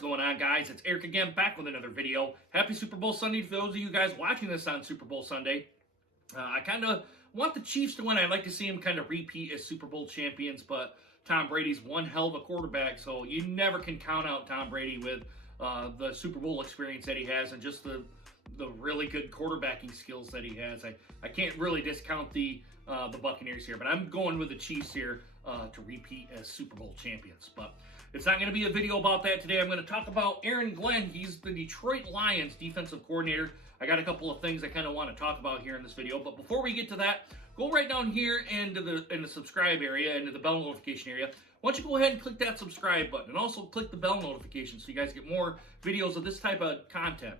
going on, guys? It's Eric again, back with another video. Happy Super Bowl Sunday for those of you guys watching this on Super Bowl Sunday. I kind of want the Chiefs to win. I'd like to see them kind of repeat as Super Bowl champions, but Tom Brady's one hell of a quarterback, so you never can count out Tom Brady with the Super Bowl experience that he has and just the really good quarterbacking skills that he has. I can't really discount the Buccaneers here, but I'm going with the Chiefs here to repeat as Super Bowl champions. But it's not going to be a video about that today. I'm going to talk about Aaron Glenn. He's the Detroit Lions defensive coordinator. I got a couple of things I kind of want to talk about here in this video. But before we get to that, go right down here into the subscribe area, into the bell notification area. Why don't you go ahead and click that subscribe button and also click the bell notification so you guys get more videos of this type of content.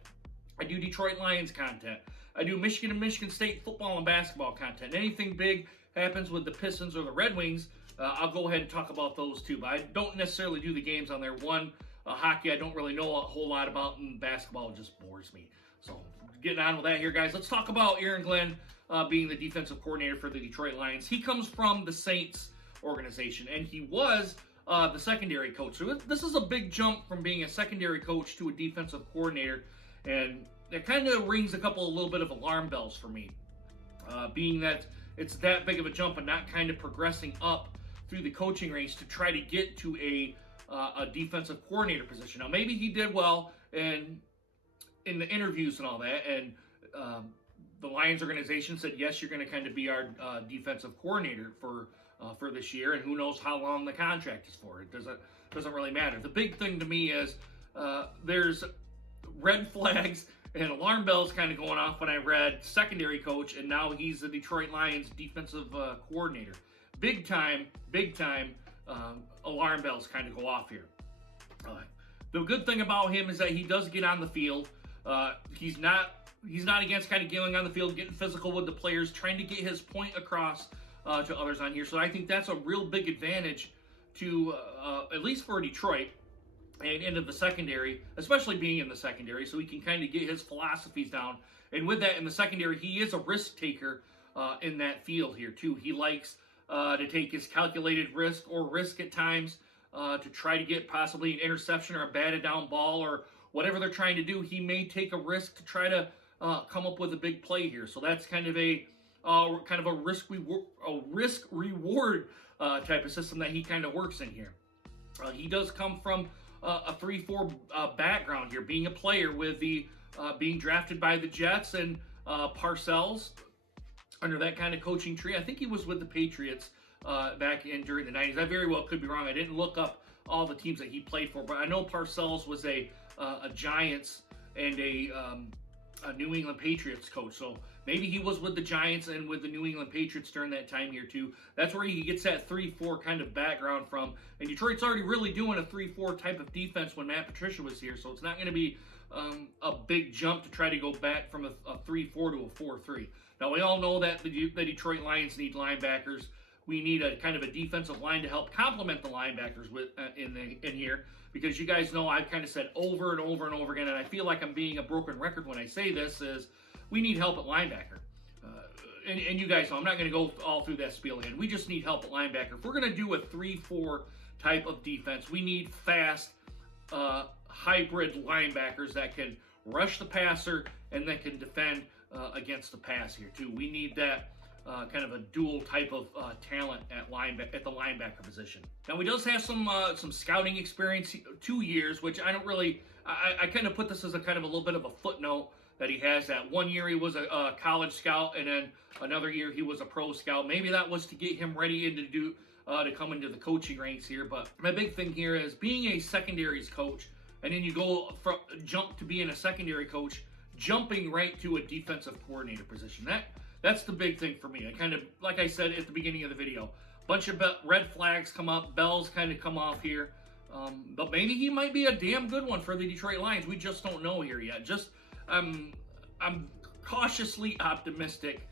I do Detroit Lions content. I do Michigan and Michigan State football and basketball content. Anything big happens with the Pistons or the Red Wings, I'll go ahead and talk about those too. But I don't necessarily do the games on there. Hockey I don't really know a whole lot about, and basketball just bores me. So getting on with that here, guys. Let's talk about Aaron Glenn being the defensive coordinator for the Detroit Lions. He comes from the Saints organization, and he was the secondary coach. So this is a big jump from being a secondary coach to a defensive coordinator, and it kind of rings a little bit of alarm bells for me, being that it's that big of a jump and not kind of progressing up through the coaching ranks to try to get to a defensive coordinator position. Now, maybe he did well in the interviews and all that, and the Lions organization said, yes, you're going to kind of be our defensive coordinator for this year, and who knows how long the contract is for. It doesn't really matter. The big thing to me is there's red flags and alarm bells kind of going off when I read secondary coach, and now he's the Detroit Lions defensive coordinator. Big time alarm bells kind of go off here. The good thing about him is that he does get on the field. He's not against kind of getting on the field, getting physical with the players, trying to get his point across to others on here. So I think that's a real big advantage to, at least for Detroit, and into the secondary, especially being in the secondary, so he can kind of get his philosophies down. And with that in the secondary, he is a risk taker in that field here too. He likes to take his calculated risk or risk at times to try to get possibly an interception or a batted down ball or whatever they're trying to do. He may take a risk to try to come up with a big play here. So that's kind of a risk reward type of system that he kind of works in here. He does come from a 3-4 background here, being a player with the being drafted by the Jets and Parcells under that kind of coaching tree. I think he was with the Patriots back during the 90s. I very well could be wrong. I didn't look up all the teams that he played for, but I know Parcells was a Giants and a New England Patriots coach. So maybe he was with the Giants and with the New England Patriots during that time here too. That's where he gets that 3-4 kind of background from. And Detroit's already really doing a 3-4 type of defense when Matt Patricia was here. So it's not going to be a big jump to try to go back from a 3-4 to a 4-3. Now, we all know that the Detroit Lions need linebackers. We need a kind of a defensive line to help complement the linebackers with in here, because you guys know I've kind of said over and over and over again, and I feel like I'm being a broken record when I say this, is we need help at linebacker. And you guys know I'm not going to go all through that spiel again. We just need help at linebacker. If we're going to do a 3-4 type of defense, we need fast, hybrid linebackers that can rush the passer and that can defend against the pass here too. We need that kind of a dual type of talent at the linebacker position. Now, he does have some scouting experience, 2 years, which I don't really. I kind of put this as a kind of a little bit of a footnote that he has. That 1 year he was a college scout, and then another year he was a pro scout. Maybe that was to get him ready to come into the coaching ranks here. But my big thing here is being a secondaries coach, and then you jump to being a secondary coach, jumping right to a defensive coordinator position. That's the big thing for me. I kind of, like I said at the beginning of the video, bunch of red flags come up, bells kind of come off here. But maybe he might be a damn good one for the Detroit Lions. We just don't know here yet. I'm cautiously optimistic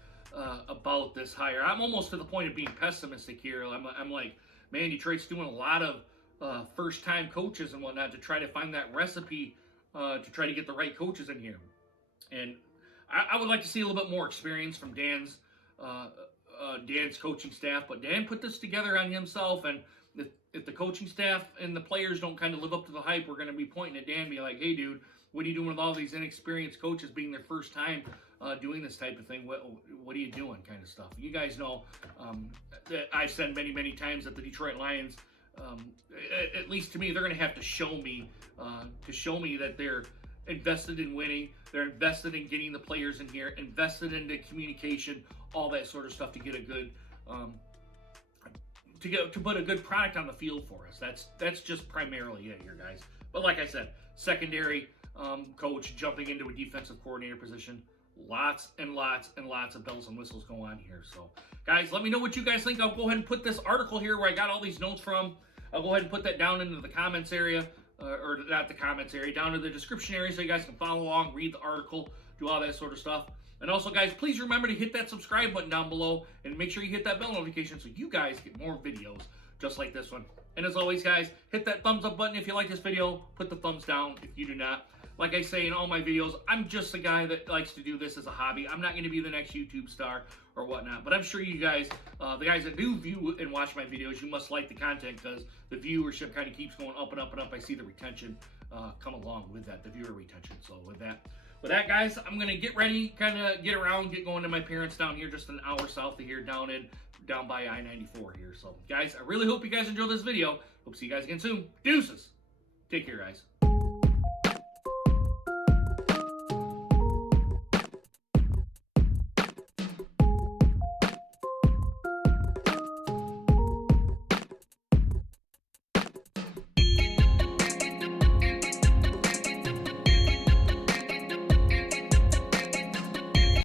about this hire. I'm almost to the point of being pessimistic here. I'm like, man, Detroit's doing a lot of first-time coaches and whatnot to try to find that recipe to try to get the right coaches in here. And I would like to see a little bit more experience from Dan's coaching staff, but Dan put this together on himself, and if the coaching staff and the players don't kind of live up to the hype, we're going to be pointing at Dan, be like, hey, dude, what are you doing with all these inexperienced coaches being their first time doing this type of thing? What are you doing, kind of stuff? You guys know that I've said many, many times that the Detroit Lions, at least to me, they're going to have to show me that they're invested in winning. They're invested in getting the players in here, invested into communication, all that sort of stuff to get a good to put a good product on the field for us. That's just primarily it here, guys. But like I said, secondary coach jumping into a defensive coordinator position. Lots and lots and lots of bells and whistles go on here. So, guys, let me know what you guys think. I'll go ahead and put this article here where I got all these notes from. I'll go ahead and put that down into the comments area, or not the comments area, down to the description area so you guys can follow along, read the article, do all that sort of stuff. And also, guys, please remember to hit that subscribe button down below and make sure you hit that bell notification so you guys get more videos just like this one. And as always, guys, hit that thumbs up button if you like this video. Put the thumbs down if you do not. Like I say in all my videos, I'm just a guy that likes to do this as a hobby. I'm not going to be the next YouTube star or whatnot. But I'm sure you guys, the guys that do view and watch my videos, you must like the content because the viewership kind of keeps going up and up and up. I see the retention come along with that, the viewer retention. So with that, guys, I'm going to get ready, kind of get around, get going to my parents down here just an hour south of here, down by I-94 here. So, guys, I really hope you guys enjoyed this video. Hope to see you guys again soon. Deuces. Take care, guys.